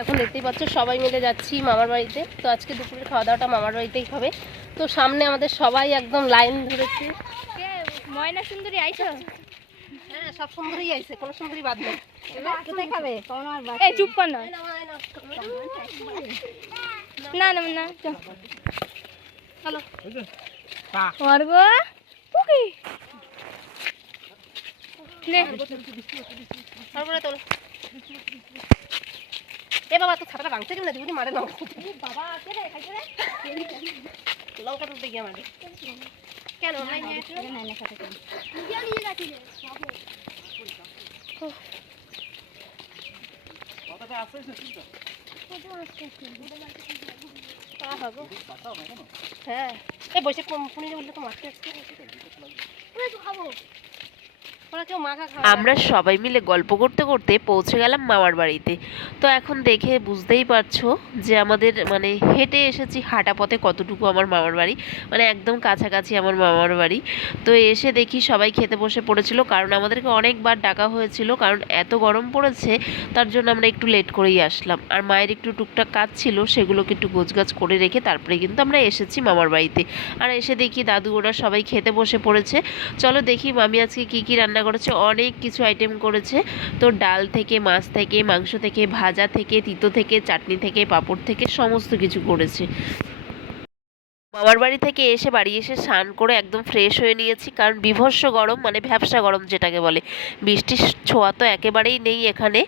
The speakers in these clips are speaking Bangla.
এখন দেখতেই পাচ্ছ সবাই মিলে যাচ্ছি মামার বাড়িতে। তো আজকে দুপুরের খাওয়া দাওয়াটা মামার বাড়িতেই হবে। তো সামনে আমাদের সবাই একদম লাইন ধরেছে। ময়না সুন্দরী আইছো? হ্যাঁ সব আইছে কোনো বাদ নেই। কোথায় খাবে? এই চুপ কর না। না না না চলো। মারব ওকে নে। তারপরে তোলো। এ বাবা তো ছাতাটা ভাঙছে কেন দিদি মারে না বাবা কে রে? খাইছে রে? লঙ্কা তুলতে গিয়ে মারে। কেন? অনলাইন না না হ্যাঁ। এই বসে পুনি বললে তো মাছকে আসছে খাওয়া আমরা সবাই মিলে গল্প করতে করতে পৌঁছে গেলাম মামার বাড়িতে। তো এখন দেখে বুঝতেই পারছ যে আমাদের মানে হেঁটে এসেছি হাঁটা পথে কতটুকু আমার মামার বাড়ি। মানে একদম কাছাকাছি আমার মামার বাড়ি। তো এসে দেখি সবাই খেতে বসে পড়েছিল। কারণ আমাদেরকে অনেকবার ডাকা হয়েছিল। কারণ এত গরম পড়েছে তার জন্য আমরা একটু লেট করেই আসলাম। আর মায়ের একটু টুকটাক কাজ ছিল সেগুলোকে একটু গোছগাছ করে রেখে তারপরে কিন্তু আমরা এসেছি মামার বাড়িতে। আর এসে দেখি দাদু ওরা সবাই খেতে বসে পড়েছে। চলো দেখি মামি আজকে কী কী রান্না করেছে, অনেক কিছু আইটেম করেছে। তো ডাল থেকে, মাছ থেকে, মাংস থেকে, ভাজা থেকে, তিতো থেকে, চাটনি থেকে, পাঁপড় থেকে, সমস্ত কিছু করেছে। মামার বাড়ি থেকে এসে বাড়ি এসে স্নান করে একদম ফ্রেশ হয়ে নিয়েছি। কারণ বিভৎস গরম মানে ভ্যাবসা গরম যেটাকে বলে। বৃষ্টির ছোঁয়া তো একেবারেই নেই এখানে।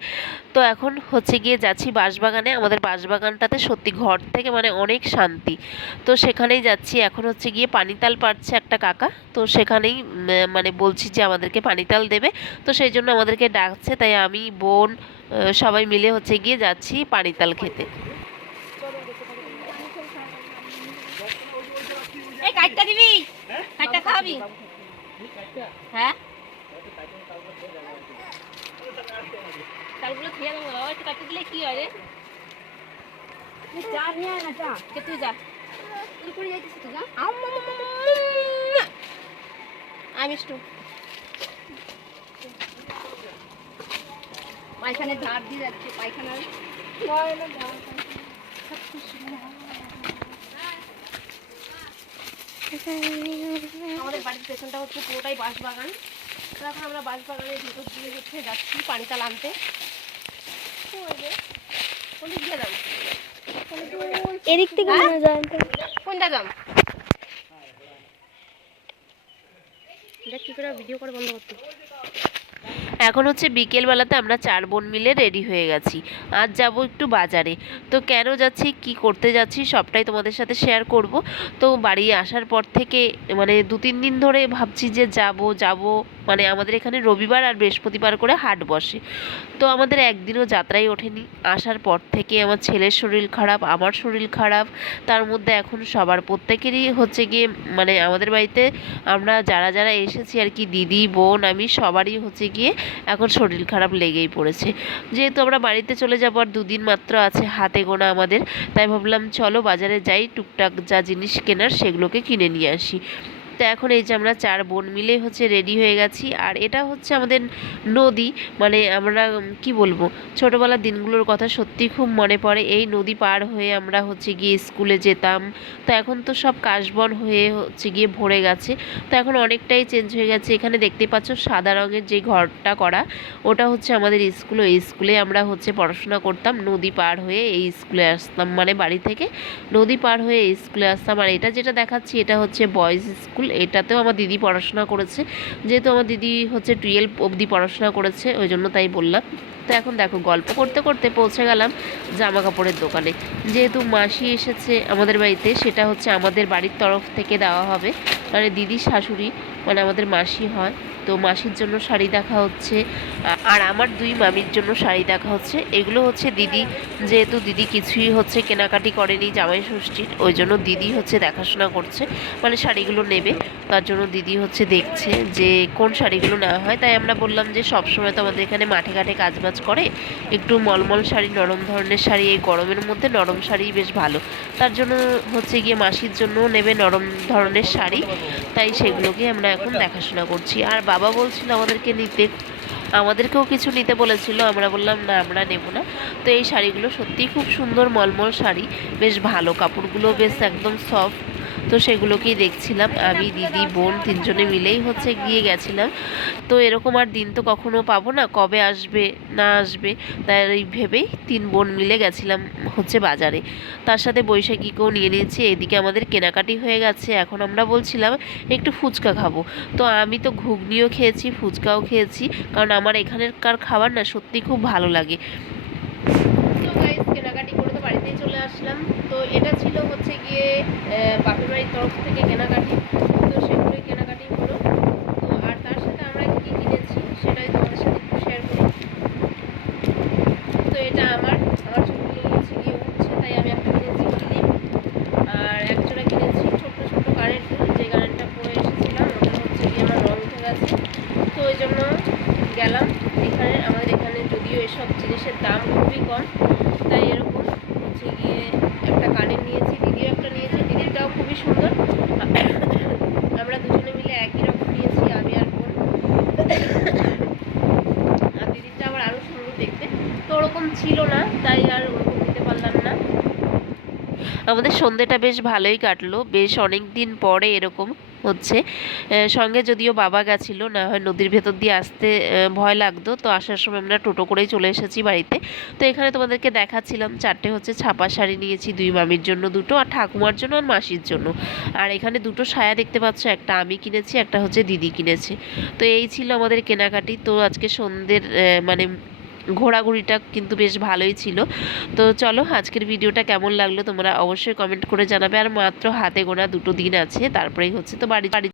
তো এখন হচ্ছে গিয়ে যাচ্ছি বাঁশবাগানে। আমাদের বাঁশবাগানটাতে সত্যি ঘর থেকে মানে অনেক শান্তি। তো সেখানেই যাচ্ছি। এখন হচ্ছে গিয়ে পানিতাল পাড়ছে একটা কাকা। তো সেখানেই মানে বলছি যে আমাদেরকে পানিতাল দেবে। তো সেই জন্য আমাদেরকে ডাকছে। তাই আমি, বোন সবাই মিলে হচ্ছে গিয়ে যাচ্ছি পানিতাল খেতে। কাটটা দিবি কাটটা খাওয়াবি হ্যাঁ চালগুলো খেয়ে দেবো বাবা একটু কাটতে দিলে কি হয় রে চা নিয়ে আয় না চা কে তুই যা তুই করে যাইছিস তুই যা আমি একটু পায়খানের ধার দিয়ে যাচ্ছে পায়খানার আমাদের বাড়ির পেছনটা হচ্ছে পুরোটাই বাঁশ বাগান তো এখন আমরা বাঁশ বাগানের ভিতর দিয়ে হচ্ছে যাচ্ছি পানিতাল আনতে। কোন দিক দিয়ে যাব এদিক থেকে যায় কোনটা যাম দেখ কি করে ভিডিও করে বন্ধ করতে। এখন হচ্ছে বিকেলবেলাতে আমরা চার বোন মিলে রেডি হয়ে গেছি। আজ যাব একটু বাজারে। তো কেন যাচ্ছি, কি করতে যাচ্ছি, সবটাই তোমাদের সাথে শেয়ার করব। তো বাড়ি আসার পর থেকে মানে দু তিন দিন ধরে ভাবছি যে যাব যাব। মানে আমাদের এখানে রবিবার আর বৃহস্পতিবার করে হাট বসে। তো আমাদের একদিনও যাত্রাই ওঠেনি। আসার পর থেকে আমার ছেলের শরীর খারাপ, আমার শরীর খারাপ। তার মধ্যে এখন সবার প্রত্যেকেরই হচ্ছে গিয়ে মানে আমাদের বাড়িতে আমরা যারা যারা এসেছি আর কি, দিদি, বোন, আমি সবারই হচ্ছে গিয়ে এখন শরীর খারাপ লেগেই পড়েছে। যেহেতু আমরা বাড়িতে চলে যাব আর দুদিন মাত্র আছে হাতে গোনা আমাদের, তাই ভাবলাম চলো বাজারে যাই, টুকটাক যা জিনিস কেনার সেগুলোকে কিনে নিয়ে আসি। তো এখন এই যে আমরা চার বোন মিলে হচ্ছে রেডি হয়ে গেছি। আর এটা হচ্ছে আমাদের নদী মানে আমরা কি বলব? ছোটোবেলার দিনগুলোর কথা সত্যি খুব মনে পড়ে। এই নদী পার হয়ে আমরা হচ্ছে গিয়ে স্কুলে যেতাম। তো এখন তো সব কাশবন হয়ে হচ্ছে গিয়ে ভরে গেছে। তো এখন অনেকটাই চেঞ্জ হয়ে গেছে। এখানে দেখতে পাচ্ছ সাদা রঙের যে ঘরটা করা, ওটা হচ্ছে আমাদের স্কুল। ওই স্কুলে আমরা হচ্ছে পড়াশোনা করতাম। নদী পার হয়ে এই স্কুলে আসতাম মানে বাড়ি থেকে নদী পার হয়ে এই স্কুলে আসতাম। আর এটা যেটা দেখাচ্ছি, এটা হচ্ছে বয়েজ স্কুল এটাতেও আমার দিদি পড়াশোনা করেছে। যেহেতু আমার দিদি হচ্ছে টুয়েলভ অবধি পড়াশোনা করেছে, ওই জন্য তাই বললাম। তো এখন দেখো, গল্প করতে করতে পৌঁছে গেলাম জামা কাপড়ের দোকানে। যেহেতু মাসি এসেছে আমাদের বাড়িতে, সেটা হচ্ছে আমাদের বাড়ির তরফ থেকে দেওয়া হবে। মানে দিদির শাশুড়ি মানে আমাদের মাসি হয়। তো মাসির জন্য শাড়ি দেখা হচ্ছে। আর আমার দুই মামির জন্য শাড়ি দেখা হচ্ছে। এগুলো হচ্ছে দিদি, যেহেতু দিদি কিছুই হচ্ছে কেনাকাটি করেনি জামাই ষষ্ঠীর, ওই জন্য দিদি হচ্ছে দেখাশোনা করছে মানে শাড়িগুলো নেবে। তার জন্য দিদি হচ্ছে দেখছে যে কোন শাড়িগুলো নেওয়া হয়। তাই আমরা বললাম যে সব সময় তো আমাদের এখানে মাঠে ঘাটে কাজবাজ করে, একটু মলমল শাড়ি, নরম ধরনের শাড়ি, এই গরমের মধ্যে নরম শাড়ি বেশ ভালো। তার জন্য হচ্ছে গিয়ে মাসির জন্য নেবে নরম ধরনের শাড়ি, তাই সেগুলোকে আমরা এখন দেখাশোনা করছি। আর বাবা বলছিল আমাদেরকে নিতে আমাদেরকেও কিছু নিতে বলেছিল, আমরা বললাম, না, আমরা নেব না। তো এই শাড়িগুলো সত্যিই খুব সুন্দর মলমল শাড়ি, বেশ ভালো। কাপড়গুলো বেশ একদম সফট তো সেগুলোকেই দেখছিলাম। আমি, দিদি, বোন তিনজনে মিলেই হচ্ছে গিয়ে গেছিলাম। তো এরকম আর দিন তো কখনো পাবো না, কবে আসবে, না আসবে, তাই এই ভেবেই তিন বোন মিলে গেছিলাম হচ্ছে বাজারে। তার সাথে বৈশাখীকেও নিয়ে নিয়েছি, এদিকে আমাদের কেনাকাটি হয়ে গেছে। এখন আমরা বলছিলাম, একটু ফুচকা খাব। তো আমি তো ঘুগনিও খেয়েছি, ফুচকাও খেয়েছি, কারণ আমার এখানকার খাবার না সত্যি খুব ভালো লাগে। কেনাকাটি করে তো বাড়িতেই চলে আসলাম। তো এটা ছিল হচ্ছে গিয়ে বাড়ির তরফ থেকে কেনাকাটি, তো সেগুলোই কেনাকাটি হলো। তো আর তার সাথে আমরা কি কিনেছি, সেটাই তোমাদের সাথে একটু শেয়ার করি। তো এটা আমার আমার চুলগুলো হচ্ছে গিয়ে উঠছে, তাই আমি একটা কিনেছি ক্লিপ। আর একজোড়া কিনেছি ছোট্ট ছোট্ট কানের যে কানেরটা পরে এসেছিলাম, ওটা হচ্ছে গিয়ে আমার রং উঠে গেছে তো ওই জন্য গেলাম এখানে, আমাদের এখানে যদিও এসব জিনিসের দাম খুবই কম তাই এরকম হচ্ছে গিয়ে একটা কানের নিয়েছি দিদিও একটা নিয়েছি দিদিরটাও খুবই সুন্দর আমরা দুজনে মিলে একই রকম নিয়েছি আমি আর বোন আর দিদিরটা আবার আরও সুন্দর দেখতে তো ওরকম ছিল না, তাই আর ওরকম নিতে পারলাম না। আমাদের সন্ধ্যেটা বেশ ভালোই কাটলো, বেশ অনেক দিন পরে এরকম হচ্ছে। সঙ্গে যদিও বাবা গেছিল, না হয় নদীর ভেতর দিয়ে আসতে ভয় লাগতো, তো আসার সময় আমরা টোটো করেই চলে এসেছি বাড়িতে। তো এখানে তোমাদেরকে দেখাচ্ছিলাম, চারটে হচ্ছে ছাপা শাড়ি নিয়েছি, দুই মামির জন্য দুটো, আর ঠাকুমার জন্য আর মাসির জন্য। আর এখানে দুটো সায়া দেখতে পাচ্ছ, একটা আমি কিনেছি, একটা হচ্ছে দিদি কিনেছে। তো এই ছিল আমাদের কেনাকাটি, তো আজকে সন্ধ্যের মানে ঘোরাঘুরিটা কিন্তু বেশ ভালোই ছিল। তো চলো আজকের ভিডিওটা কেমন লাগল তোমরা অবশ্যই কমেন্ট করে জানাবে। আর মাত্র হাতে গোনা দুটো দিন আছে, তারপরেই হচ্ছে তো বাড়ি বাড়ি